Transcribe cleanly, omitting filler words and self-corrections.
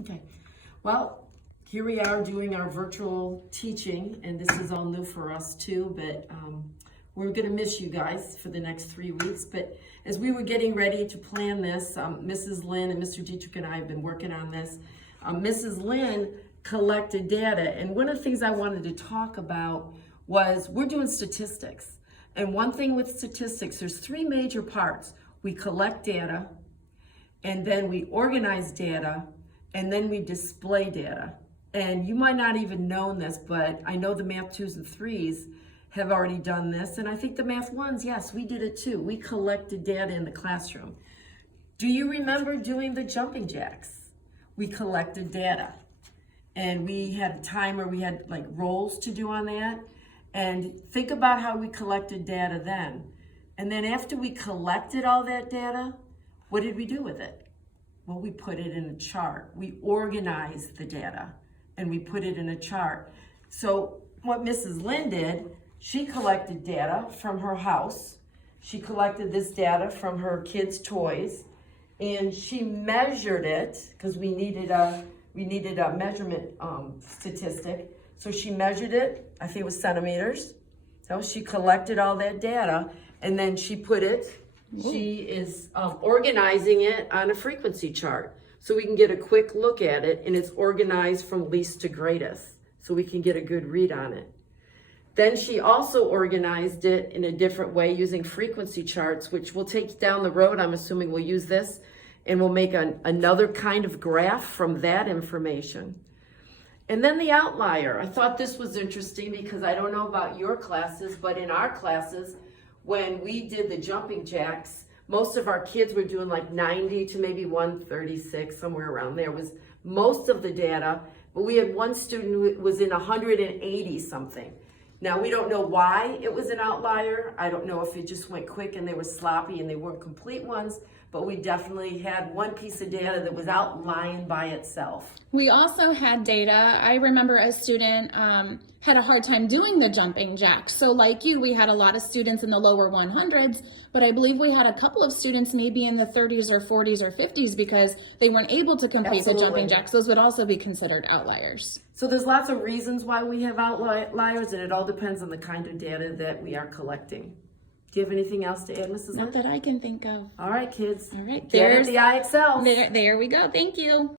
Okay, well, here we are doing our virtual teaching, and this is all new for us too, but we're gonna miss you guys for the next 3 weeks. But as we were getting ready to plan this, Mrs. Lynn and Mr. Dietrich and I have been working on this. Mrs. Lynn collected data, and one of the things I wanted to talk about was we're doing statistics. And one thing with statistics, there's 3 major parts. We collect data, and then we organize data, and then we display data. And you might not even known this, but I know the Math 2s and 3s have already done this, and I think the Math 1s, yes, we did it too. We collected data in the classroom. Do you remember doing the jumping jacks? We collected data, and we had a timer, we had like roles to do on that. And think about how we collected data then. And then after we collected all that data, what did we do with it? Well, we put it in a chart. We organized the data and we put it in a chart. So what Mrs. Lynn did, she collected data from her house. She collected this data from her kids' toys, and she measured it because we needed a measurement statistic. So she measured it, I think it was centimeters. So she collected all that data, and then she put it, she is organizing it on a frequency chart. So we can get a quick look at it, and it's organized from least to greatest. So we can get a good read on it. Then she also organized it in a different way using frequency charts, which we'll take down the road. I'm assuming we'll use this, and we'll make another kind of graph from that information. And then the outlier. I thought this was interesting because I don't know about your classes, but in our classes, when we did the jumping jacks, most of our kids were doing like 90 to maybe 136, somewhere around there was most of the data. But we had one student who was in 180 something. Now, we don't know why it was an outlier. I don't know if it just went quick and they were sloppy and they weren't complete ones, but we definitely had one piece of data that was outlying by itself. We also had data. I remember a student had a hard time doing the jumping jacks. So like you, we had a lot of students in the lower 100s, but I believe we had a couple of students maybe in the 30s or 40s or 50s because they weren't able to complete the jumping jacks. Those would also be considered outliers. So there's lots of reasons why we have outliers, and it all depends on the kind of data that we are collecting. Do you have anything else to add, Mrs. Lynn? Not that I can think of. All right, kids. All right, get at the IXL. There we go. Thank you.